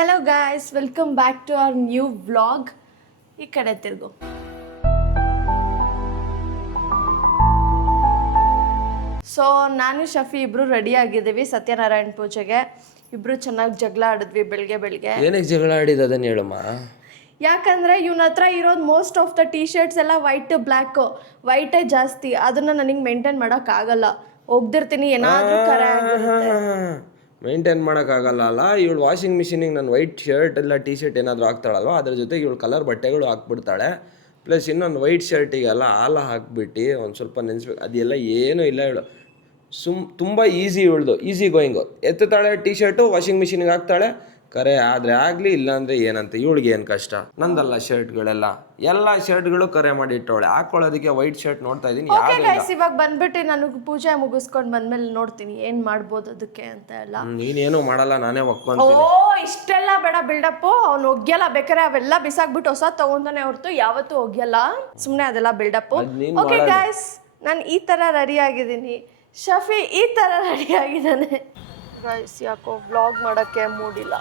Hello guys, welcome back to our new vlog. ಈ ಕಡೆ ತಿರುಗು. So ನಾನು ಶಫಿ ಇಬ್ರು ರೆಡಿ ಆಗಿದ್ದೀವಿ ಸತ್ಯನಾರಾಯಣ ಪೂಜೆಗೆ. ಇಬ್ರು ಚೆನ್ನಾಗಿ ಜಗಳ ಆಡಿದ್ವಿ ಬೆಳಗ್ಗೆ. ಏನಕ್ಕೆ ಜಗಳ ಆಡಿದ ಅದನ್ನ ಹೇಳಮ್ಮ. ಯಾಕಂದ್ರೆ ಇವನ ಹತ್ರ ಇರೋದು most of the T shirts ಎಲ್ಲ ವೈಟ್ ಬ್ಲ್ಯಾಕ್, ವೈಟೇ ಜಾಸ್ತಿ. ಅದನ್ನ ನನಗೆ ಮೇಂಟೈನ್ ಮಾಡೋಕ್ಕಾಗಲ್ಲ. ಹೋಗ್ದಿರ್ತೀನಿ, ಏನಾದರೂ ಕರೆ ಆಗಿರುತ್ತೆ. ಮೇಂಟೈನ್ ಮಾಡೋಕ್ಕಾಗಲ್ಲ ಅಲ್ಲ. ಇವಳು ವಾಷಿಂಗ್ ಮಿಷಿನಿಗೆ ನಾನು ವೈಟ್ ಶರ್ಟ್ ಇಲ್ಲ ಟೀ ಶರ್ಟ್ ಏನಾದರೂ ಹಾಕ್ತಾಳಲ್ವ, ಅದ್ರ ಜೊತೆಗೆ ಇವಳು ಕಲರ್ ಬಟ್ಟೆಗಳು ಹಾಕ್ಬಿಡ್ತಾಳೆ. ಪ್ಲಸ್ ಇನ್ನೊಂದು ವೈಟ್ ಶರ್ಟಿಗೆಲ್ಲ ಹಾಲ ಹಾಕ್ಬಿಟ್ಟು ಒಂದು ಸ್ವಲ್ಪ ನೆನೆಸ್ಬೇಕು. ಅದೆಲ್ಲ ಏನೂ ಇಲ್ಲ. ಇವಳು ತುಂಬ ಈಸಿ, ಇವಳ್ದು ಈಸಿ ಗೋಯಿಂಗು. ಎತ್ತುತ್ತಾಳೆ ಟೀ ಶರ್ಟು, ವಾಷಿಂಗ್ ಮಿಷಿನ್ಗೆ ಹಾಕ್ತಾಳೆ, ಕರೆ ಆದರೆ ಆಗಲಿ, ಇಲ್ಲಾಂದರೆ ಏನಂತ. ಇವಳಿಗೆ ಏನು ಕಷ್ಟ. ನಂದಲ್ಲ ಶರ್ಟ್ಗಳೆಲ್ಲ, ಎಲ್ಲ ಶರ್ಟ್ಗಳು ಕರೆ ಮಾಡಿ ಇಟ್ಟವಳೆ. ಹಾಕೊಳ್ಳೋದಕ್ಕೆ ವೈಟ್ ಶರ್ಟ್ ನೋಡ್ತಾ ಇದ್ದೀನಿ. ಇವಾಗ ಬಂದ್ಬಿಟ್ಟು ನನಗೆ ಪೂಜೆ ಮುಗಿಸ್ಕೊಂಡು ಬಂದ್ಮೇಲೆ ನೋಡ್ತೀನಿ ಏನು ಮಾಡ್ಬೋದು ಅದಕ್ಕೆ ಅಂತ ಎಲ್ಲ. ನೀನೇನು ಮಾಡಲ್ಲ, ನಾನೇ ಒಕ್ಕೊಂತೀನಿ. ಇಷ್ಟೆಲ್ಲ ಬೇಡ ಬಿಲ್ಡಪ್. ಅವ್ನು ಒಗ್ಯಲ್ಲ, ಬೇಕಾರೆ ಅವೆಲ್ಲ ಬಿಸಾಕ್ಬಿಟ್ಟು ಹೊಸ ತಗೊಂತಾನೆ ಹೊರತು ಯಾವತ್ತೂ ಒಗ್ಯಲ್ಲ. ಸುಮ್ಮನೆ ಅದೆಲ್ಲ ಬಿಲ್ಡಪ್. ಓಕೆ ಗೈಸ್, ನಾನು ಈ ಥರ ರೆಡಿ ಆಗಿದ್ದೀನಿ. ಶಫಿ ಈ ಥರ ರೆಡಿ ಆಗಿದ್ದಾನೆ. ಗೈಸ್ ಯಾಕೋ ವ್ಲಾಗ್ ಮಾಡೋಕ್ಕೆ ಮೂಡಿಲ್ಲ.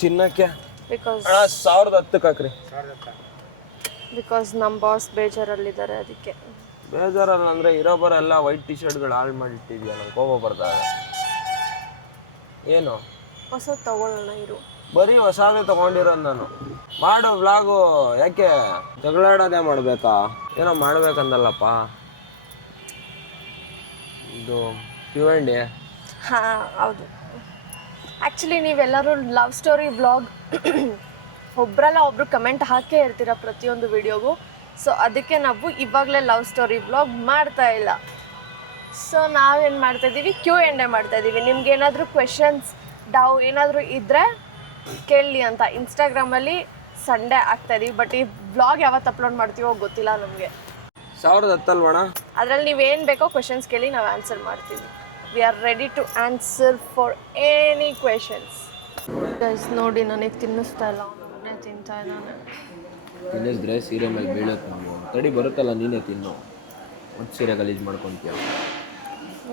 ತಿನ್ನಕ್ಕೆ ಬಿಕಾಸ್ 1010 ಹಾಕ್ರಿ. ಬಿಕಾಸ್ ನಮ್ಮ ಬಾಸ್ ಬೇಜಾರಲ್ಲಿದ್ದಾರೆ, ಅದಕ್ಕೆ. ಬೇಜಾರಲ್ಲ ಅಂದರೆ ಇರೋಬರೆಲ್ಲ ವೈಟ್ ಟಿ ಶರ್ಟ್ಗಳು ಹಾಳು ಮಾಡಿಟ್ಟಿದ್ಯಾ, ನಂಗೆ ಕೋಪ ಬರ್ತಾರೆ. ಏನು ಹೊಸ ತಗೊಳ್ಳೋಣ ಇರು. ಬರೀ ಹೊಸದೇ ತಗೊಂಡಿರೋದು ನಾನು. ಮಾಡೋ ವ್ಲಾಗು ಯಾಕೆ ಜಗಳಾಡೋದೇ ಮಾಡಬೇಕಾ? ಏನೋ ಮಾಡ್ಬೇಕಂದಲ್ಲಪ್ಪ. ಇದು Q&A. ಹಾಂ ಹೌದು. ಆ್ಯಕ್ಚುಲಿ ನೀವೆಲ್ಲರೂ ಲವ್ ಸ್ಟೋರಿ ವ್ಲಾಗ್ ಒಬ್ಬರಲ್ಲ ಒಬ್ಬರು ಕಮೆಂಟ್ ಹಾಕೇ ಇರ್ತೀರ ಪ್ರತಿಯೊಂದು ವಿಡಿಯೋಗೂ. ಸೊ ಅದಕ್ಕೆ ನಾವು ಇವಾಗಲೇ ಲವ್ ಸ್ಟೋರಿ ವ್ಲಾಗ್ ಮಾಡ್ತಾ ಇಲ್ಲ. ಸೊ ನಾವೇನು ಮಾಡ್ತಾಯಿದ್ದೀವಿ, Q&A ಮಾಡ್ತಾಯಿದ್ದೀವಿ. ನಿಮ್ಗೆ ಏನಾದರೂ ಕ್ವೆಶನ್ಸ್ ಏನಾದರೂ ಇದ್ದರೆ ಕೇಳಲಿ ಅಂತ. ಇನ್ಸ್ಟಾಗ್ರಾಮಲ್ಲಿ ಸಂಡೇ ಆಗ್ತಾಯಿದ್ದೀವಿ, ಬಟ್ ಈ ವ್ಲಾಗ್ ಯಾವತ್ತು ಅಪ್ಲೋಡ್ ಮಾಡ್ತೀವೋ ಗೊತ್ತಿಲ್ಲ ನಮಗೆ. 1010 ಅಲ್ವಣ? ಅದರಲ್ಲಿ ನೀವೇನು ಬೇಕೋ ಕ್ವೆಶನ್ಸ್ ಕೇಳಿ, ನಾವು ಆನ್ಸರ್ ಮಾಡ್ತೀವಿ. We are ready to answer for any questions. Guys ನೋಡಿ, ನನಗೆ ತಿನ್ನಿಸ್ತಾ ಇಲ್ಲ, ಅವನೇ ತಿಂತಾ ಇದ್ದಾನೆ. ತಿನ್ನಿಸಿದ್ರೆ ಸೀರೆ ಮೇಲೆ ಬೀಳುತ್ತೆ. ನಾವು ತಡಿ ಬರುತ್ತಲ್ಲ, ನೀನೇ ತಿನ್ನು. ಮತ್ತು ಸೀರೆ ಗಲೀಜು ಮಾಡ್ಕೊತೀಯ.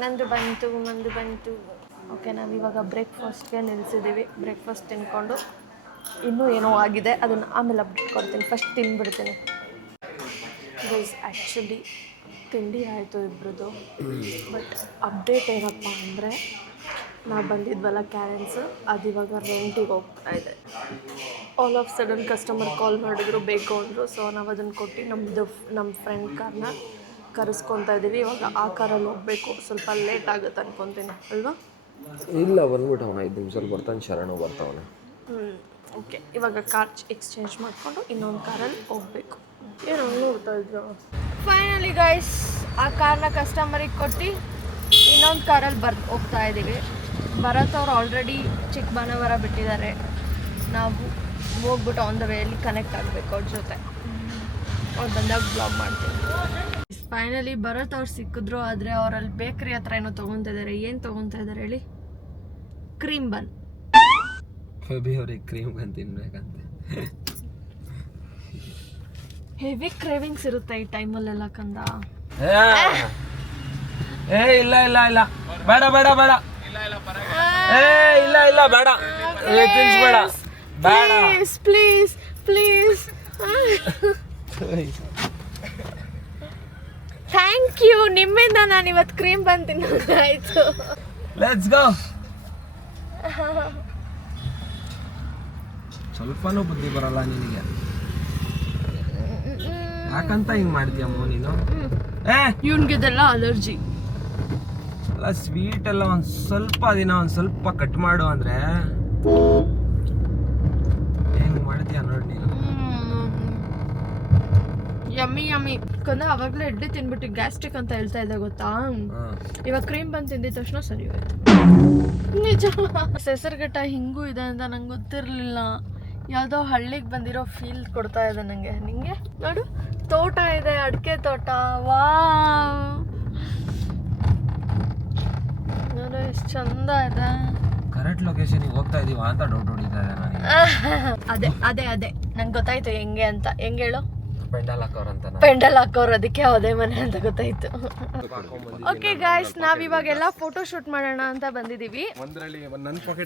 ನಂದು ಬಂತು. ಓಕೆ, ನಾವು ಇವಾಗ ಬ್ರೇಕ್ಫಾಸ್ಟ್ಗೆ ನಿಲ್ಲಿಸಿದ್ದೀವಿ. ಬ್ರೇಕ್ಫಾಸ್ಟ್ ತಿನ್ಕೊಂಡು ಇನ್ನೂ ಏನೋ ಆಗಿದೆ, ಅದನ್ನು ಆಮೇಲೆ ಅಪ್ಡೇಟ್ ಕೊಡ್ತೀನಿ. ಫಸ್ಟ್ ತಿಂದ್ಬಿಡ್ತೀನಿ. ಗೈಸ್ ಆ್ಯಕ್ಚುಲಿ ತಿಂಡಿ ಆಯಿತು ಇಬ್ಬರದು. ಬಟ್ ಅಪ್ಡೇಟ್ ಏನಪ್ಪ ಅಂದರೆ, ನಾವು ಬಂದಿದ್ವಲ್ಲ ಕ್ಯಾರೆನ್ಸ್, ಅದು ಇವಾಗ ರೆಂಟಿಗೆ ಹೋಗ್ತಾ ಇದೆ. ಆಲ್ ಆಫ್ ಸಡನ್ ಕಸ್ಟಮರ್ ಕಾಲ್ ಮಾಡಿದ್ರು, ಬೇಕು ಅಂದರು. ಸೊ ನಾವು ಅದನ್ನು ಕೊಟ್ಟು ನಮ್ಮ ಫ್ರೆಂಡ್ ಕಾರ್ನ ಕರೆಸ್ಕೊತಾ ಇದ್ದೀವಿ. ಇವಾಗ ಆ ಕಾರಲ್ಲಿ ಹೋಗಬೇಕು. ಸ್ವಲ್ಪ ಲೇಟ್ ಆಗುತ್ತೆ ಅನ್ಕೊತೀನಿ ಅಲ್ವಾ? ಇಲ್ಲ, ಬಂದ್ಬಿಟ್ಟು ಅವನ 5 ನಿಮಿಷದಲ್ಲಿ ಬರ್ತಾನೆ. ಶರಣು ಬರ್ತಾವನೆ. ಓಕೆ, ಇವಾಗ ಕಾರ್ ಎಕ್ಸ್ಚೇಂಜ್ ಮಾಡಿಕೊಂಡು ಇನ್ನೊಂದು ಕಾರಲ್ಲಿ ಹೋಗಬೇಕು. ಏನೋ ನೋಡ್ತಾ ಇದ್ರು. ಫೈನಲಿ ಗೈಸ್, ಆ ಕಾರ್ನ ಕಸ್ಟಮರಿಗೆ ಕೊಟ್ಟು ಇನ್ನೊಂದು ಕಾರಲ್ಲಿ ಹೋಗ್ತಾ ಇದ್ದೀವಿ. ಭರತ್ ಅವ್ರು ಆಲ್ರೆಡಿ ಚಿಕ್ಕಬಾಣವರ ಬಿಟ್ಟಿದ್ದಾರೆ. ನಾವು ಹೋಗ್ಬಿಟ್ಟು ಆನ್ ದ ವೇಯಲ್ಲಿ ಕನೆಕ್ಟ್ ಆಗಬೇಕು ಅವ್ರ ಜೊತೆ. ಅವ್ರು ಬಂದಾಗ ಬ್ಲಾಗ್ ಮಾಡ್ತೀವಿ. ಫೈನಲಿ ಭರತ್ ಅವ್ರು ಸಿಕ್ಕಿದ್ರು. ಆದರೆ ಅವರಲ್ಲಿ ಬೇಕ್ರಿ ಹತ್ರ ಏನೋ ತೊಗೊತಾ ಇದ್ದಾರೆ. ಏನು ತೊಗೊತಾ ಇದ್ದಾರೆ ಹೇಳಿ? ಕ್ರೀಮ್ ಬನ್. ಅವ್ರಿಗೆ ಕ್ರೀಮ್ ಬನ್ ತಿನ್ಬೇಕಂತೆ. ಹೆವಿ ಕ್ರೇವಿಂಗ್ಸ್ ಇರುತ್ತೆ ಈ ಟೈಮಲ್ಲೆಲ್ಲ ಕಂದ. ಇಲ್ಲ ಬೇಡ ಬೇಡ ಇಲ್ಲ ಬೇಡ, ತಿನ್ಸ್ಬೇಡ, ಬೇಡ ಪ್ಲೀಸ್. ಥ್ಯಾಂಕ್ ಯು, ನಿಮ್ಮಿಂದ ನಾನು ಇವತ್ತು ಕ್ರೀಮ್ ಬನ್ ತಿನ್ನೋದಾಯ್ತು. Let's go. ಸ್ವಲ್ಪನೂ ಬುದ್ಧಿ ಬರಲ್ಲ ನಿನಗೆ. ಯಾಕಂತ ಹಿಂಗೆ ಮಾಡ್ತೀಯಮ್ಮ ನೀನು? ಇವನ್ಗಿದೆಲ್ಲ ಅಲರ್ಜಿ. ಅಲ್ಲ, ಸ್ವೀಟ್ ಎಲ್ಲ ಒಂದು ಸ್ವಲ್ಪ ಕಟ್ ಮಾಡು ಅಂದರೆ ಹೆಂಗೆ ಮಾಡ್ತೀಯ ನೋಡಿ ನೀನು. ಯಮ್ಮಿ ಕಂದ. ಅವಾಗಲೇ ಇಡ್ಲಿ ತಿನ್ಬಿಟ್ಟು ಗ್ಯಾಸ್ಟ್ರಿಕ್ ಅಂತ ಹೇಳ್ತಾ ಇದ್ದೆ ಗೊತ್ತಾ? ಇವಾಗ ಕ್ರೀಮ್ ಬಂದು ತಿಂದಿದ ತಕ್ಷಣ ಸರಿ ಹೋಯ್ತು. ನಿಜ. ಹೆಸರುಘಟ್ಟ ಹಿಂಗೂ ಇದೆ ಅಂತ ನಂಗೆ ಗೊತ್ತಿರಲಿಲ್ಲ. ಯಾವುದೋ ಹಳ್ಳಿಗೆ ಬಂದಿರೋ ಫೀಲ್ ಕೊಡ್ತಾ ಇದೆ ನನಗೆ. ನಿಂಗೆ ನೋಡು, ತೋಟ ಇದೆ, ಅಡಿಕೆ ತೋಟ. ನೋಡು ಎಷ್ಟು ಚಂದ ಇದೆ. ಕರೆಕ್ಟ್ ಲೊಕೇಶನ್ಗೆ ಹೋಗ್ತಾ ಇದೀವ ಅಂತ ಡೌಟ್ ಹೊಡಿತಾ ಇದೆ ನನಗೆ. ಅದೇ ನಂಗೆ ಗೊತ್ತಾಯ್ತು ಹೆಂಗೆ ಅಂತ. ಹೆಂಗೆ ಹೇಳು? ಪೆಂಡಲ್ ಹಾಕೋರಂತ ಪೆಂಡಲ್ ಹಾಕೋರು, ಅದಕ್ಕೆ ಅದೇ ಮನೆ ಅಂತ ಗೊತ್ತಾಯ್ತು. ಓಕೆ ಗಾಯ್ಸ್, ನಾವಿವಾಗೆಲ್ಲ ಫೋಟೋ ಶೂಟ್ ಮಾಡೋಣ ಅಂತ ಬಂದಿದ್ದೀವಿ.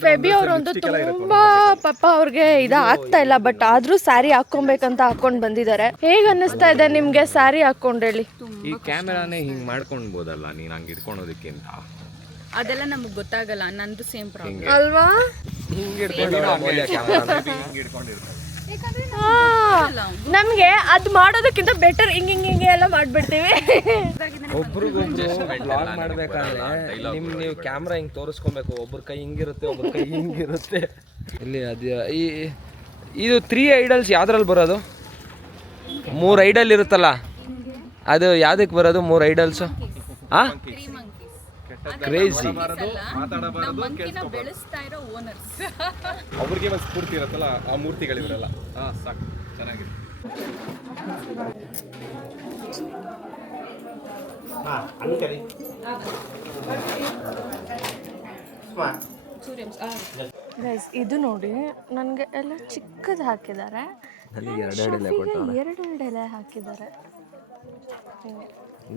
ಫೆಬಿ ಅವರಂತೂ ತುಂಬಾ ಪಾಪ ಅವ್ರಿಗೆ ಆಗ್ತಾ ಇಲ್ಲ, ಬಟ್ ಆದ್ರೂ ಸ್ಯಾರಿ ಹಾಕೊಬೇಕಂತ ಹಾಕೊಂಡ್ ಬಂದಿದ್ದಾರೆ. ಹೇಗ್ ಅನ್ನಿಸ್ತಾ ಇದೆ ನಿಮ್ಗೆ ಸ್ಯಾರಿ ಹಾಕೊಂಡ್ ಹೇಳಿ? ಈ ಕ್ಯಾಮೆರಾನೇ ಹಿಂಗ್ ಮಾಡ್ಕೊಂಡ್ಬೋದಲ್ಲ ನೀನ್ ಹಂಗ್ ಇಟ್ಕೊಳೋದಕ್ಕಿಂತ. ಅದೆಲ್ಲ ನಮಗ್ ಗೊತ್ತಾಗಲ್ಲ. ನಂದು ಸೇಮ್ ಪ್ರಾಬ್ಲಮ್ ಅಲ್ವಾ? ನಮ್ಗೆ ಅದ್ ಮಾಡೋದಕ್ಕಿಂತ ಬೆಟರ್ ಹಿಂಗೆ ಎಲ್ಲ ಮಾಡ್ಬಿಡ್ತೀವಿ. ಒಬ್ರಿಗೊಬ್ರು ಬ್ಲಾಗ್ ಮಾಡ್ಬೇಕಾದ್ರೆ ನೀವು ಕ್ಯಾಮ್ರಾ ಹಿಂಗ್ ತೋರಿಸ್ಕೊಬೇಕು. ಒಬ್ರ ಕೈ ಹಿಂಗಿರುತ್ತೆ, ಒಬ್ರ ಕೈ ಹಿಂಗಿರುತ್ತೆ. ಇಲ್ಲಿ ಅದು ಇದು 3 ಐಡಲ್ಸ್ ಯಾವ್ದ್ರಲ್ಲಿ ಬರೋದು? 3 ಐಡಲ್ ಇರುತ್ತಲ್ಲ, ಅದು ಯಾವ್ದಕ್ಕೆ ಬರೋದು 3 ಐಡಲ್ಸು? ಕ್ರೇಜಿ. ಬೆಳೆಸ್ತಾ ಇರೋ ಓನರ್ಸ್. ಅವ್ರಿಗೆ ಒಂದು ಸ್ಫೂರ್ತಿ ಇರುತ್ತಲ್ಲ, ಆ ಮೂರ್ತಿಗಳಿವರಲ್ಲ. ಸಾಕು, ಚೆನ್ನಾಗಿದೆ. ಗೈಸ್ ಇದು ನೋಡಿ, ನನಗೆ ಎಲ್ಲ ಚಿಕ್ಕದು ಹಾಕಿದ್ದಾರೆ, ಎರಡು ಎಲೆ ಹಾಕಿದ್ದಾರೆ.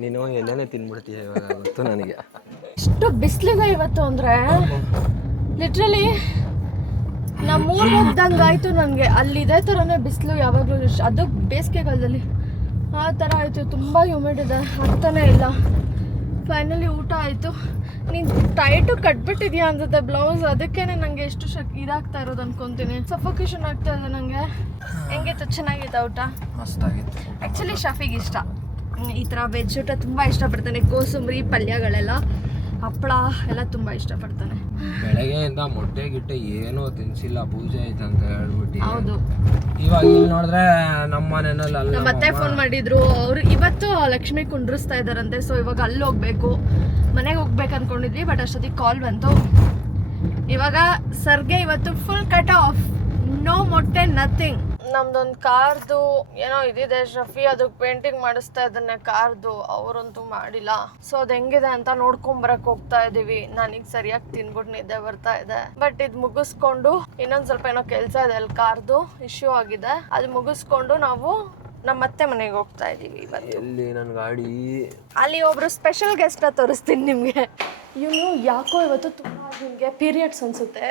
ನೀನು ಎಲ್ಲನೇ ತಿನ್ಬಿಡ್ತೀಯ ಇವಾಗ, ಗೊತ್ತು ನನಗೆ. ಎಷ್ಟು ಬಿಸಿಲಿದೆ ಇವತ್ತು ಅಂದರೆ ಲಿಟ್ರಲಿ ನಾ 3 ಹೋಗ್ದಂಗೆ ಆಯಿತು ನನಗೆ. ಅಲ್ಲಿ ಇದೇ ಥರನೇ ಬಿಸಿಲು ಯಾವಾಗಲೂ, ಅದು ಬೇಸಿಗೆಗಾಲದಲ್ಲಿ ಆ ಥರ ಆಯಿತು. ತುಂಬ ಹ್ಯೂಮಿಡ್ ಇದೆ, ಆಗ್ತಾನೆ ಇಲ್ಲ. ಫೈನಲಿ ಊಟ ಆಯಿತು. ನೀನು ಟೈಟು ಕಟ್ಬಿಟ್ಟಿದ್ಯಾ ಅನ್ಸುತ್ತೆ ಬ್ಲೌಸ್, ಅದಕ್ಕೇ ನನಗೆ ಎಷ್ಟು ಇದಾಗ್ತಾ ಇರೋದು ಅನ್ಕೊತೀನಿ. ಸಫೋಕೇಶನ್ ಆಗ್ತಾ ಇದೆ ನನಗೆ. ಹೆಂಗಿತ್ತು? ಚೆನ್ನಾಗಿತ್ತು ಊಟ? ಮಸ್ತಾಗಿತ್ತು. ಆ್ಯಕ್ಚುಲಿ ಶಫಿಗೆ ಇಷ್ಟ ಈ ಥರ ವೆಜ್ ಊಟ ತುಂಬ ಇಷ್ಟಪಡ್ತಾನೆ. ಕೋಸಂಬರಿ ಪಲ್ಯಗಳೆಲ್ಲ, ಹಪ್ಪಳ ಎಲ್ಲ ತುಂಬ ಇಷ್ಟಪಡ್ತಾನೆ. ಬೆಳಗ್ಗೆಯಿಂದ ಮೊಟ್ಟೆ ಗಿಟ್ಟೆ ಏನೂ ತಿನ್ಸಿಲ್ಲ, ಪೂಜೆ ಐತೆ ಅಂತ ಹೇಳ್ಬಿಟ್ಟು. ಹೌದು, ಇವಾಗ ಇಲ್ಲಿ ನೋಡಿದ್ರೆ ನಮ್ಮ ಮನೆಯಲ್ಲಿ ಅಲ್ಲ, ನಮ್ಮ ಅತ್ತೆ ಫೋನ್ ಮಾಡಿದ್ರು. ಅವರು ಇವತ್ತು ಲಕ್ಷ್ಮಿ ಕುಂಡ್ರಿಸ್ತಾ ಇದ್ದಾರಂತೆ, ಸೊ ಇವಾಗ ಅಲ್ಲಿ ಹೋಗ್ಬೇಕು. ಮನೆಗೆ ಹೋಗ್ಬೇಕು ಅಂದ್ಕೊಂಡಿದ್ವಿ, ಬಟ್ ಅಷ್ಟೊತ್ತಿಗೆ ಕಾಲ್ ಬಂತು. ಇವಾಗ ಸರ್ಗೆ ಇವತ್ತು ಫುಲ್ ಕಟ್ ಆಫ್, ನೋ ಮೊಟ್ಟೆ, ನಥಿಂಗ್. ನಮ್ದೊಂದು ಕಾರ್ದು ಏನೋ ಇದಿದೆ, ಶಫಿ ಅದಕ್ಕೆ ಪೇಂಟಿಂಗ್ ಮಾಡಿಸ್ತಾ ಇದ್ದಾನೆ ಕಾರ್ದು. ಅವರಂತೂ ಮಾಡಿಲ್ಲ. ಸೊ ಅದು ಹೆಂಗಿದೆ ಅಂತ ನೋಡ್ಕೊಂಬರಕ್ ಹೋಗ್ತಾ ಇದೀವಿ. ನನಗೆ ಸರಿಯಾಗಿ ತಿನ್ಬಿಟ್ಟು ನಿದ್ದೆ ಬರ್ತಾ ಇದೆ. ಬಟ್ ಇದು ಮುಗಿಸ್ಕೊಂಡು ಇನ್ನೊಂದ್ ಸ್ವಲ್ಪ ಏನೋ ಕೆಲಸ ಇದೆ, ಅಲ್ಲಿ ಕಾರ್ದು ಇಶ್ಯೂ ಆಗಿದೆ, ಅದು ಮುಗಿಸ್ಕೊಂಡು ನಾವು ನಮ್ಮ ಅತ್ತೆ ಮನೆಗೆ ಹೋಗ್ತಾ ಇದೀವಿ ಇವತ್ತು. ಎಲ್ಲಿ ನನ್ನ ಗಾಡಿ? ಅಲ್ಲಿ ಒಬ್ರು ಸ್ಪೆಷಲ್ ಗೆಸ್ಟ್ ತೋರಿಸ್ತೀನಿ ನಿಮ್ಗೆ. ಇವನು ಯಾಕೋ ಇವತ್ತು ತುಂಬಾ ನಿಮ್ಗೆ ಪೀರಿಯಡ್ಸ್ ಅನ್ಸುತ್ತೆ,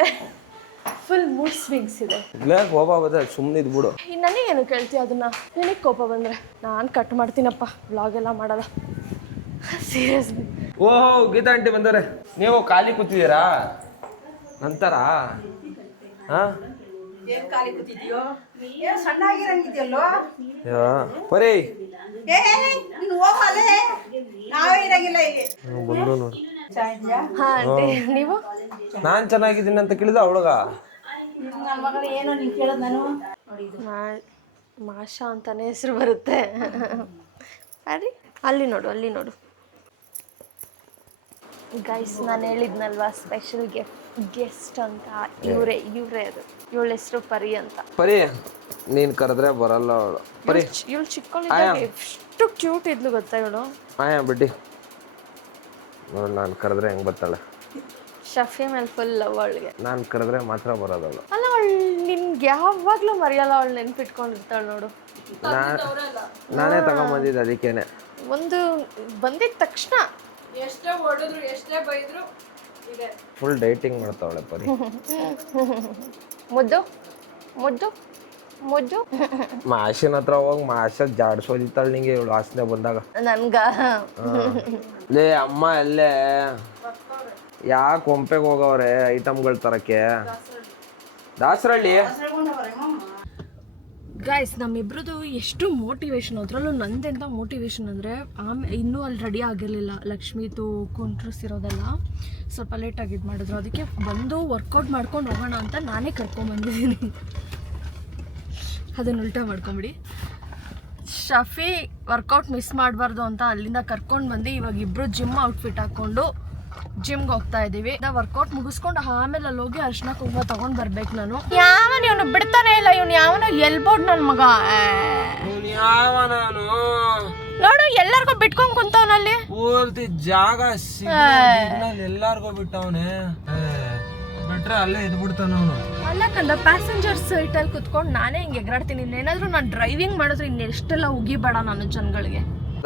ಫುಲ್ ಮೂಡ್ ಸ್ವಿಂಗ್ಸ್ ಇದೆ. ಇಲ್ಲ ಕೋಪ ಬರ್ತದೆ, ಸುಮ್ಮನೆ ಇದ್ಬಿಡು. ನನಗೇನು ಕೇಳ್ತೀಯ ಅದನ್ನ? ನಿನಗೆ ಕೋಪ ಬಂದರೆ ನಾನು ಕಟ್ ಮಾಡ್ತೀನಪ್ಪ, ವ್ಲಾಗ್ ಎಲ್ಲ ಮಾಡಲ್ಲ ಸೀರಿಯಸ್ಲಿ. ಓಹೋ, ಗೀತಾ ಆಂಟಿ ಬಂದರೆ. ನೀವು ಖಾಲಿ ಕೂತಿದ್ದೀರಾ ನಂತರ? ಹಾಂ, ಏನ್ ಖಾಲಿ ಕೂತಿದ್ಯೋ? ಏನ್ ಸಣ್ಣಾಗಿರಂಗಿದ್ಯಲ್ಲೋ? ಪರಿ ನೀನು ಹೋಗಲೇ, ನಾವೇ ಇರಂಗಿಲ್ಲ ಇಲ್ಲಿ. ಬಂದು ನೋಡಿ. ಹಾ ಆಂಟಿ, ನೀವು? ನಾನು ಚೆನ್ನಾಗಿದ್ದೀನಿ ಅಂತ ಕೇಳಿದ ಅವಳಗ. ನನ್ನ ಮಗಳು ಏನೋ ನೀನು ಕೇಳೋದು ನಾನು ಮಾಷಾ ಅಂತಾನೆ ಹೆಸರು ಬರುತ್ತೆ. ಅರಿ ಅಲ್ಲಿ ನೋಡು, ಅಲ್ಲಿ ನೋಡು ಗೈಸ್, ನಾನು ಹೇಳಿದ್ನಲ್ವಾ ಸ್ಪೆಷಲ್ ಗೆಸ್ಟ್ ಅಂತ. ಇವರೇ ಅದು. ಇವಳ ಹೆಸರು ಪರಿ ಅಂತ. ಪರಿ, ನೀನು ಕರೆದ್ರೆ ಬರಲ್ಲ ಅವಳು. ಪರಿ ಇವಳು ಚಿಕ್ಕವಳಿದ್ದಾಗ ಎಷ್ಟು ಕ್ಯೂಟ್ ಇದ್ಲು ಗೊತ್ತಾ ಇವಳು. ಆಯಾ ಬಿಡಿ ನೋಡಿ, ನಾನು ಕರೆದ್ರೆ ಹೆಂಗೆ ಬರ್ತಾಳೆ. ಶಫಿ ಮೇಲೆ ಫುಲ್ ಲವ್ ಅವಳಿಗೆ. ನಾನು ಕರೆದ್ರೆ ಮಾತ್ರ ಬರೋದಲ್ಲ. ಅಲ್ಲ, ಅವಳು ನಿನ್ಗೆ ಯಾವಾಗಲೂ ಮರೆಯಲ್ಲ, ಅವಳು ನೆನ್ಪಿಟ್ಕೊಂಡಿರ್ತಾಳೆ ನೋಡು. ನಾನೇ ತಗೊಂಬಂದಿದ್ದೆ, ಅದಕ್ಕೇನೆ. ಒಂದು ಬಂದಿದ ತಕ್ಷಣ ಎಷ್ಟೇ ಹೊಡೆದ್ರು ಎಷ್ಟೇ ಬೈದ್ರು ಇದೆ. ಫುಲ್ ಡೈಟಿಂಗ್ ಮಾಡ್ತಾವಳೆ ಪರಿ. ಮುದ್ದು ಮುದ್ದು ಮುದ್ದು. ಮಾಷಿನ ಹತ್ರ ಹೋಗಿ ಮಾಷ ಜಾಡ್ಸೋದಿತ್ತಾಳೆ ನಿಂಗೆ ಇವಳು ವಾಸನೆ ಬಂದಾಗ. ನನ್ಗ ಲೇ ಅಮ್ಮ ಎಲ್ಲೇ ಯಾಕೆ ಒಂಪೆಗೆ ಹೋಗವ್ರೆ ಐಟಮ್ಗಳು ತರಕ್ಕೆ? ದಾಸರಳ್ಳಿ. ಗೈಸ್, ನಮ್ಮಿಬ್ರದ್ದು ಎಷ್ಟು ಮೋಟಿವೇಶನ್, ಅದರಲ್ಲೂ ನಂದೆಂತ ಮೋಟಿವೇಶನ್ ಅಂದರೆ, ಇನ್ನೂ ಅಲ್ಲಿ ರೆಡಿ ಆಗಿರಲಿಲ್ಲ. ಲಕ್ಷ್ಮೀದು ಕುಂಟ್ರಿಸಿರೋದೆಲ್ಲ ಸ್ವಲ್ಪ ಲೇಟಾಗಿ ಇದು ಮಾಡಿದ್ರು, ಅದಕ್ಕೆ ಬಂದು ವರ್ಕೌಟ್ ಮಾಡ್ಕೊಂಡು ಹೋಗೋಣ ಅಂತ ನಾನೇ ಕರ್ಕೊಂಬಂದಿದ್ದೀನಿ. ಅದನ್ನು ಉಲ್ಟಾ ಮಾಡ್ಕೊಂಬಿಡಿ. ಶಫಿ ವರ್ಕೌಟ್ ಮಿಸ್ ಮಾಡಬಾರ್ದು ಅಂತ ಅಲ್ಲಿಂದ ಕರ್ಕೊಂಡು ಬಂದು ಇವಾಗ ಇಬ್ಬರು ಜಿಮ್ ಔಟ್ಫಿಟ್ ಹಾಕ್ಕೊಂಡು ಜಿಮ್ಗೆ ಹೋಗ್ತಾ ಇದ್ದೀವಿ. ವರ್ಕೌಟ್ ಮುಗಿಸ್ಕೊಂಡು ಆಮೇಲೆ ಅಲ್ಲಿ ಹೋಗಿ ಅರ್ಶಿನ ಕುಂಕುಮ ತಗೊಂಡ್ ಬರ್ಬೇಕು ನಾನು. ಯಾವನ ಇವನು ಬಿಡ್ತಾನೆ ಇಲ್ಲ, ಇವನು ಯಾವನ ಎಲ್ಬೋಡ್ ನನ್ನ ಮಗ. ನೋಡು, ಎಲ್ಲರಿಗೂ ಬಿಟ್ಕೊಂಡ್ ಕುಂತವನಲ್ಲಿ. ಪೂರ್ತಿ ಜಾಗ ಎಲ್ಲಾರ್ಗು ಬಿಟ್ಟವನೆ. ಬಿಟ್ರೆ ಅಲ್ಲೇ ಇದ್ಬಿಡ್ತಾನ ಅವನು. ಅಲ್ಲ ಕಂದ, ಪ್ಯಾಸೆಂಜರ್ ಸೀಟಲ್ಲಿ ಕುತ್ಕೊಂಡು ನಾನೇ ಹಿಂಗೆ ಎಗರಾಡ್ತೀನಿ. ಇನ್ನೇನಾದ್ರೂ ನಾನು ಡ್ರೈವಿಂಗ್ ಮಾಡಿದ್ರೆ ಇನ್ನೆಷ್ಟೆಲ್ಲ ಉಗಿಬೇಡ ನಾನು ಜನಗಳಿಗೆ.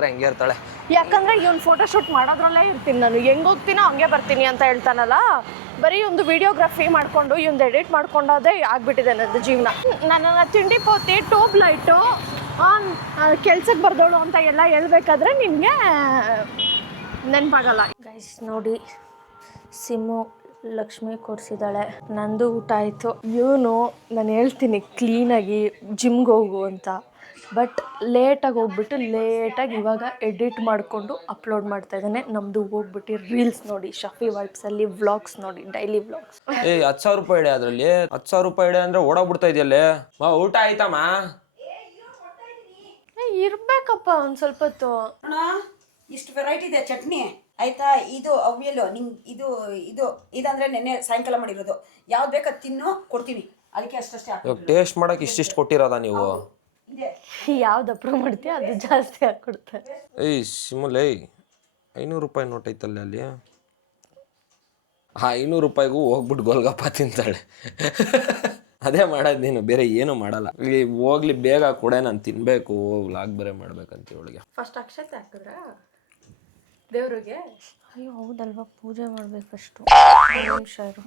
ಹೆಂಗೆ ಇರ್ತಾಳೆ, ಯಾಕಂದ್ರೆ ಇವ್ನು ಫೋಟೋಶೂಟ್ ಮಾಡೋದ್ರಲ್ಲೇ ಇರ್ತೀನಿ ನಾನು. ಹೆಂಗೆ ಹೋಗ್ತೀನೋ ಹಂಗೆ ಬರ್ತೀನಿ ಅಂತ ಹೇಳ್ತಾನಲ್ಲ. ಬರೀ ಒಂದು ವಿಡಿಯೋಗ್ರಫಿ ಮಾಡಿಕೊಂಡು ಇವ್ದು ಎಡಿಟ್ ಮಾಡ್ಕೊಂಡೋದೇ ಆಗ್ಬಿಟ್ಟಿದೆ ನನ್ನ ಜೀವನ. ನನ್ನ ತಿಂಡಿ ಪೋತಿ, ಟ್ಯೂಬ್ ಲೈಟು, ಕೆಲ್ಸಕ್ಕೆ ಬರ್ದೋಳು ಅಂತ ಎಲ್ಲ ಹೇಳ್ಬೇಕಾದ್ರೆ ನಿಮಗೆ ನೆನಪಾಗಲ್ಲ. ಗೈಸ್ ನೋಡಿ, ಸಿಮ್ಮು ಲಕ್ಷ್ಮಿ ಕೊಡಿಸಿದ್ದಾಳೆ. ನಂದು ಊಟ ಆಯಿತು. ಇವನು ನಾನು ಹೇಳ್ತೀನಿ ಕ್ಲೀನಾಗಿ ಜಿಮ್ಗೆ ಹೋಗು ಅಂತ, ಬಟ್ ಲೇಟಾಗಿ ಹೋಗ್ಬಿಟ್ಟು ಲೇಟಾಗಿ ಇವಾಗ ಎಡಿಟ್ ಮಾಡಿಕೊಂಡು ಅಪ್ಲೋಡ್ ಮಾಡ್ತಾ ಇದ್ದಾನೆ. ನಮ್ಮದು ಹೋಗ್ಬಿಟ್ಟು ರೀಲ್ಸ್ ನೋಡಿ, ಶಫಿ ವೈಬ್ಸಲ್ಲಿ ವ್ಲಾಗ್ಸ್ ನೋಡಿ, ಡೈಲಿ ವ್ಲಾಗ್ಸ್. 10,000 ರೂಪಾಯಿ ಇಡೆ ಅದರಲ್ಲಿ. 10,000 ರೂಪಾಯಿ ಇಡೆ ಅಂದರೆ ಓಡೋಗ್ಬಿಡ್ತಾ ಇದೆಯಲ್ಲೇ. ಊಟ ಆಯ್ತಮ್ಮ? ಇರ್ಬೇಕಪ್ಪ ಒಂದು ಸ್ವಲ್ಪ ಹೊತ್ತು. ಇಷ್ಟು ವೆರೈಟಿ ಇದೆ ಚಟ್ನಿ ಆಯ್ತಾ. ಇದು ಅವಿಯಲು ನಿಂಗೆ ಇದು ಇದು ಇದಂದ್ರೆ ನೆನ್ನೆ ಸಾಯಂಕಾಲ ಮಾಡಿರೋದು. ಯಾವ್ದು ಬೇಕು ಅದು ತಿನ್ನು, ಕೊಡ್ತೀನಿ. ಅದಕ್ಕೆ ಅಷ್ಟೇ ಇವಾಗ ಟೇಸ್ಟ್ ಮಾಡಕ್ಕೆ ಇಷ್ಟಿಷ್ಟು ಕೊಟ್ಟಿರೋದ ನೀವು? ಯಾವ್ದು ಅಪ್ರೂವ್ ಮಾಡ್ತೀಯ ಅದು ಜಾಸ್ತಿ ಹಾಕ್ಕೊಡ್ತಾರೆ. ಏಯ್ ಸಿಮುಲೇ, 500 ರೂಪಾಯಿ ನೋಟ್ ಐತಲ್ಲ ಅಲ್ಲಿ. 500 ರೂಪಾಯಿಗೂ ಹೋಗ್ಬಿಟ್ಟು ಗೋಲ್ಗಪ್ಪ ತಿಂತಾಳೆ. ಅದೇ ಮಾಡೋದು ನೀನು, ಬೇರೆ ಏನು ಮಾಡಲ್ಲ. ಇಲ್ಲಿ ಹೋಗ್ಲಿ ಬೇಗ ಕೂಡ ನಾನು ತಿನ್ಬೇಕು, ವ್ಲಾಗ್ ಬೇರೆ ಮಾಡ್ಬೇಕಂತ ಇವಳಿಗೆ. ಫಸ್ಟ್ ಅಕ್ಷತೆ ಹಾಕಿದ್ರ ದೇವ್ರಿಗೆ? ಅಯ್ಯೋ ಹೌದಲ್ವಾ, ಪೂಜೆ ಮಾಡ್ಬೇಕು ಫಸ್ಟು.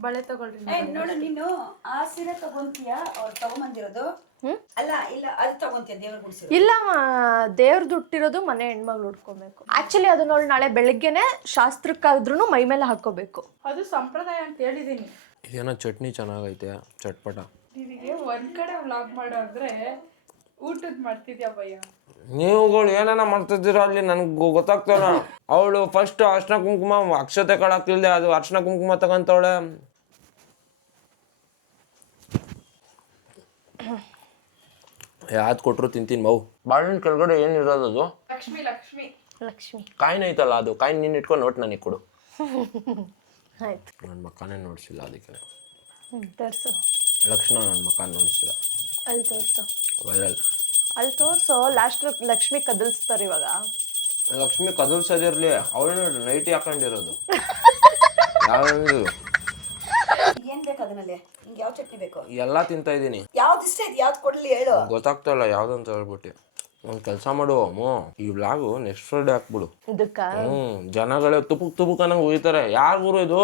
ಬಳೆ ತಗೊಳ್ರಿ. ನೋಡು, ನೀನು ಆ ಸೀರೆ ತಗೊಂತೀಯಾ ಅವ್ರು ತಗೊಂಬಂದಿರೋದು? ಅಲ್ಲ ಇಲ್ಲ, ಅದು ತಗೊಂತೀಯ ದೇವ್ರ ಗುಡಿಸಿ? ಇಲ್ಲ, ದೇವ್ರ ದುಟ್ಟಿರೋದು ಮನೆ ಹೆಣ್ಮಗ್ಳು ಉಟ್ಕೋಬೇಕು. ಆಕ್ಚುಲಿ ಅದು ನೋಡಿ ನಾಳೆ ಬೆಳಗ್ಗೆನೆ ಶಾಸ್ತ್ರಕ್ಕಾದ್ರೂ ಮೈ ಮೇಲೆ ಹಾಕೋಬೇಕು. ಅದು ಸಂಪ್ರದಾಯ ಅಂತ ಹೇಳಿದೀನಿ. ಏನೋ ಚಟ್ನಿ ಚೆನ್ನಾಗೈತೆ, ಚಟ್ಪಟ. ನಿನಗೆ ಒಂದ್ ಕಡೆ ವ್ಲಾಗ್ ಮಾಡೋ ಅಂದ್ರೆ ಊಟದ್ ಮಾಡ್ತಿದ್ಯಾ ಭಯ್ಯ? ನೀವುಗಳು ಏನೇನ ಮಾಡ್ತಿದ್ದೀರ ಅಲ್ಲಿ ನನಗೆ ಗೊತ್ತಾಗ್ತಾರ. ಅವಳು ಫಸ್ಟ್ ಅರ್ಶಿನ ಕುಂಕುಮ ಅಕ್ಷತೆ ಕಾಳಾಗ್ತಿಲ್ದೆ ಅದು ಅರ್ಶಿನ ಕುಂಕುಮ ತಗೊಂತವಳೆ. ಯಾವ್ದು ಕೊಟ್ರು ತಿಂತೀನಿ ಮೌ. ಬಾಳೆಹಣ್ಣು ಕೆಳಗಡೆ ಏನಿರೋದು ಅದು? ಲಕ್ಷ್ಮಿ ಲಕ್ಷ್ಮಿ ಲಕ್ಷ್ಮಿ ಕಾಯಿನ ಐತಲ್ಲ, ಅದು ಕಾಯಿನ್ ನೀನು ಇಟ್ಕೊಂಡು ನೋಟ್ ನನಗೆ ಕೊಡು. ಆಯ್ತು. ನನ್ನ ಮಕ್ಕನೇ ನೋಡಿಸಿಲ್ಲ, ಅದಕ್ಕೆ ತೋರಿಸು. ಲಕ್ಷಣ ನನ್ನ ಮಕ್ಕ ನೋಡಿಸಿಲ್ಲ. ಅಲ್ಲಿ ತೋರಿಸು, ವೈರಲ್ ಅಲ್ಲಿ ತೋರಿಸು. ಲಾಸ್ಟ್ ಲಕ್ಷ್ಮಿ ಕದಲ್ಸ್ತಾರೆ ಇವಾಗ. ಲಕ್ಷ್ಮಿ ಕದಲ್ಸೋದಿರ್ಲಿ, ಅವಳು ನೈಟಿ ಹಾಕೊಂಡಿರೋದು. ಯಾವ್ದು ಏನ್ ಬೇಕು ಅದನ್ನಲ್ಲಿ? ನಿಂಗೆ ಯಾವ ಚಟ್ನಿ ಬೇಕು? ಎಲ್ಲ ತಿಂತಾ ಇದ್ದೀನಿ. ಯಾವ್ದು ಇಷ್ಟ ಇದೆ, ಯಾವ್ದು ಕೊಡ್ಲಿ ಹೇಳು. ಗೊತ್ತಾಗ್ತಾಯಿಲ್ಲ ಯಾವ್ದಂತ ಹೇಳ್ಬಿಟ್ಟು. ಒಂದು ಕೆಲಸ ಮಾಡು ಅಮ್ಮ, ಈ ವ್ಲಾಗು ನೆಕ್ಸ್ಟ್ ಫ್ರೈಡೆ ಹಾಕ್ಬಿಡು. ಇದಕ್ಕ ಜನಗಳೇ ತುಪುಕ್ ಅನ್ನಂಗೆ ಉಯ್ತಾರೆ. ಯಾರು ಗುರು ಇದು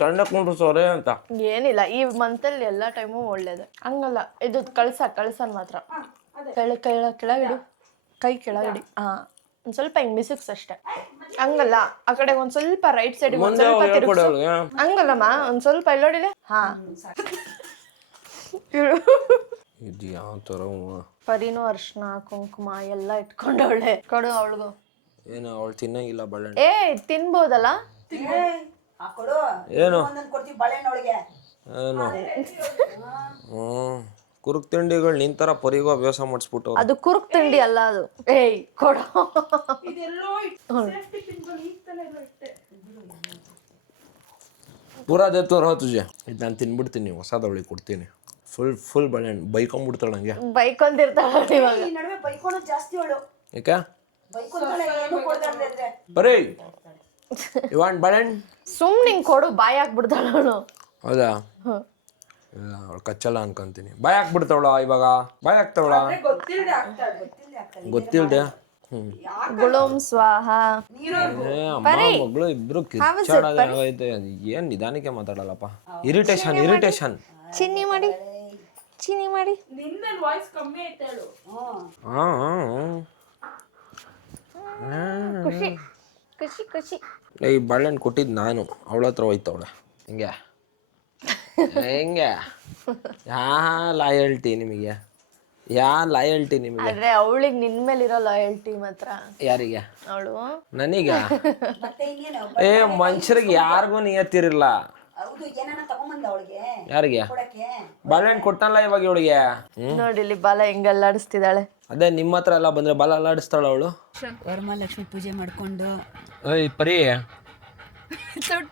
ಚಂಡ ಕುಂಡ್ರಸೋರೆ ಅಂತ. ಏನಿಲ್ಲ, ಈ ಮಂತಲ್ಲಿ ಎಲ್ಲ ಟೈಮು ಒಳ್ಳೇದು. ಹಂಗಲ್ಲ, ಇದು ಕಳ್ಸನ್ ಮಾತ್ರ ಕೆಳಗಿಡು, ಕೈ ಕೆಳಗಿಡಿ. ಒಂದ್ ಸ್ವಲ್ಪ ಹಿಂಗ್ ಮಿಸಕ್ಸ್ ಅಷ್ಟೇ. ಹಂಗಲ್ಲ, ಆ ಕಡೆ ಒಂದ್ ಸ್ವಲ್ಪ ರೈಟ್ ಸೈಡ್ ಒಂದ್ ಸ್ವಲ್ಪ ತಿರುಗ್ಸು. ಹಂಗಲ್ಲಮ್ಮ, ಒಂದ್ ಸ್ವಲ್ಪ ಎಲ್ಲೋಡಿಲೆ. ಇದು ಯಾವ ಥರ ಪರಿನೂ ಅರ್ಶಿನ ಕುಂಕುಮ ಎಲ್ಲ ಇಟ್ಕೊಂಡವಳೆ. ಕೊಡು ಅವಳಿಗೂ. ಏನು ಅವಳು ತಿನ್ನಂಗಿಲ್ಲ ಬಾಳೆಹಣ್ಣು? ತಿನ್ಬೋದಲ್ಲ. ಕೊಡು, ಏನು ಒಂದೊಂದು ಕೊಡ್ತೀವಿ ಬಾಳೆಹಣ್ಣು ಅವಳಿಗೆ. ಏನು ಕುರುಕ್ ತಿಂಡಿಗಳು ನಿಂತರ ಪರಿಗೂ ಅಭ್ಯಾಸ ಮಾಡಿಸ್ಬಿಟ್ಟು. ಅದು ಕುರುಕ್ ತಿಂಡಿ ಅಲ್ಲ ಅದು. ಕೊಡು. ಪೂರಾ ದೇವ್ರ ತುಜೆ ಇದು ನಾನು ತಿನ್ಬಿಡ್ತೀನಿ, ಹೊಸದವಳಿಗೆ ಕೊಡ್ತೀನಿ. ಫುಲ್ ಬಾಳೆಹಣ್ಣು ಬೈಕೊಂಡ್ಬಿಡ್ತಾಳೆ ನಂಗೆ. ಬೈಕೊಂತಿರ್ತಾಳೆ ಇವಾಗ. ಈ ನಡುವೆ ಬೈಕೊಳ್ಳೋದು ಜಾಸ್ತಿ ಅವಳು. ಯಾಕೆ ಬೈಕೊಂತಾಳೆ, ಏನು ಕೊಡ್ದಾಡ್ದೆ ಇದ್ರೆ. ಬರೀ ಇವಾನ್ ಬಾಳೆಹಣ್ಣು ಸುಮ್ ನಿಂಗೆ ಕೊಡು, ಬಾಯಿ ಹಾಕ್ಬಿಡ್ತಾಳ ಅವಳು. ಹೌದಾ? ಇಲ್ಲ, ಅವಳು ಕಚ್ಚಲ್ಲ ಅನ್ಕೊಂತೀನಿ. ಬಾಯ್ ಹಾಕ್ಬಿಡ್ತಾವಳ ಇವಾಗ, ಬಾಯ್ ಹಾಕ್ತಾವಳ ಗೊತ್ತಿಲ್ದೆ ಆಗ್ತಾಳೆ, ಗೊತ್ತಿಲ್ದೆ ಆಗ್ತಾಳೆ. ಗೊತ್ತಿಲ್ದೆ. ಗುಳುಂ ಸ್ವಾಹ. ಅಮ್ಮ ಮಗಳು ಇಬ್ರು ಕಿಚ್ಚಾಡೋದೈತೆ. ಏನ್ ನಿಧಾನಕ್ಕೆ ಮಾತಾಡಲ್ಲಪ್ಪ. ಇರಿಟೇಷನ್. ಚಿನ್ನಿ ಮಾಡಿ. ನಿನ್ನ ವಾಯ್ಸ್ ಕಮ್ಮಿ ಐತೆ ಹೇಳು. ಖುಷಿ. ಈ ಬಾಳೆಹಣ್ಣು ಕೊಟ್ಟಿದ್ದು ನಾನು, ಅವಳ ಹತ್ರ ಹೋಯ್ತವಳೆ. ಹಿಂಗೆ ಲಾಯಲ್ಟಿ ನಿಮಗೆ? ನಿಮಗೆ? ಆದ್ರೆ ಅವಳಿಗೆ ನಿನ್ ಮೇಲೆ ಇರೋ ಲಾಯಲ್ಟಿ ಮಾತ್ರ. ಯಾರಿಗೆ? ಅವಳು ನನಗ? ಮತ್ತೆ ಇನ್ನೇನು ಮನುಷ್ಯರಿಗೆ ಯಾರಿಗೂ ನಿಯತ್ತಿರಲ್ಲ. ಹೌದು, ಏನಾನ ತಗೊಂಬಂದ ಅವಳಿಗೆ ಯಾರಿಗೆ? ಕೊಡಕ್ಕೆ. ಬಾಳೆಹಣ್ಣು ಕೊಟ್ಟಲ್ಲ ಇವಾಗ ಇವಳಿಗೆ. ನೋಡಿ ಇಲ್ಲಿ ಬಾಲ ಹೆಂಗ್ ಅಲ್ಲಾಡಿಸ್ತಿದ್ದಾಳೆ. ಅದೇ ನಿಮ್ಮ ಹತ್ರ ಎಲ್ಲ ಬಂದ್ರೆ ಬಾಲ ಅಲ್ಲಾಡಿಸ್ತಾಳ ಅವಳು. ವರಮಹಾಲಕ್ಷ್ಮಿ ಪೂಜೆ ಮಾಡ್ಕೊಂಡು ಪರಿ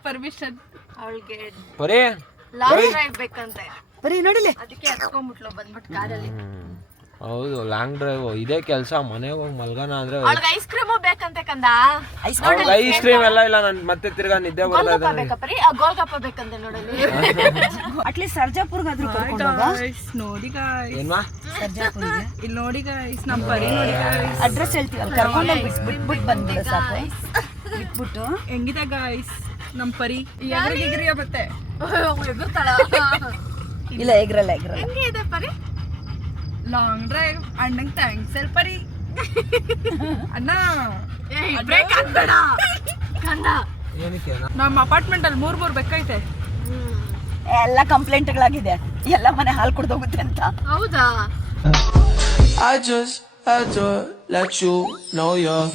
ಪರ್ಮಿಷನ್ ಅವಳಿಗೆ ಪರಿ ಲಾಂಗ್ ಡ್ರೈವ್ ಬೇಕಂತೆ. ಬರೀ ನೋಡಿಲೆ, ಅದಕ್ಕೆ ಹತ್ಕೊಂಡ್ಬಿಟ್ಲು ಬಂದ್ಬಿಟ್ಟು ಕಾರಲ್ಲಿ. ಹೌದು ಲಾಂಗ್ ಡ್ರೈವ್ ಇದೇ ಕೆಲಸ. ಮನೆಗೆ ಹೋಗಿ ಮಲ್ಗನ ಅಂದ್ರೆ ಅವಳಿಗೆ ಐಸ್ ಕ್ರೀಮು ಬೇಕಂತೆ ಕಂದ. ಐಸ್ ಕ್ರೀಮ್ ಎಲ್ಲ ಇಲ್ಲ, ನನ್ ಮತ್ತೆ ತಿರ್ಗಾ ನಿದ್ದೆ ಬರ್ತಾ ಗೋಲ್ಗಪ್ಪ ಬೇಕಪ್ಪ ರೀ, ಗೋಲ್ಗಪ್ಪ ಬೇಕಂತೆ ನೋಡಲಿ. ಅಟ್ಲೀಸ್ಟ್ ಸರ್ಜಾಪುರ್ಗಾದ್ರೂ ಕರ್ಕೊಂಡು ಹೋಗ. ನೋಡಿ ಗಾಯ್ಸ್, ಏನ್ಮಾ ಸರ್ಜಾಪುರ್ಗೆ ಇಲ್ಲಿ ನೋಡಿ ಗಾಯ್ಸ್, ನಮ್ಮ ಪರಿ ನೋಡಿ ಗಾಯ್ಸ್. ಅಡ್ರೆಸ್ ಹೇಳ್ತೀವಲ್ಲ, ಕರ್ಕೊಂಡು ಬಿಟ್ಬಿಟ್ಟು ಬಂದ್ಬಿಡು ಸಾಕು. ಬಿಟ್ಬಿಟ್ಟು ಹೆಂಗಿದೆ ಗಾಯ್ಸ್ ನಮ್ಮ ಪರಿ? ಎಗ್ರಿಯ ಮತ್ತೆ ಇಲ್ಲ ಎಗ್ರಲ್ಲ ಹೆಂಗೆ ಇದೆ ಪರಿ? ಲಾಂಗ್ ಡ್ರೈವ್ ಅಣ್ಣಂಗೆ ಥ್ಯಾಂಕ್ಸ್ ಅಲ್ ಪರಿ. ಅಣ್ಣ ಬ್ರೇಕ್ ಹಾಕ್ಬೇಡ ಕಂದ. ಏನಕ್ಕೆ ನಮ್ಮ ಅಪಾರ್ಟ್ಮೆಂಟ್ ಅಲ್ಲಿ ಮೂರ್ ಬೇಕೈತೆ. ಎಲ್ಲ ಕಂಪ್ಲೇಂಟ್ಗಳಾಗಿದೆ, ಎಲ್ಲ ಮನೆ ಹಾಲು ಕುಡ್ದೋಗುತ್ತೆ ಅಂತ. ಹೌದಾ? I just had to let you know you're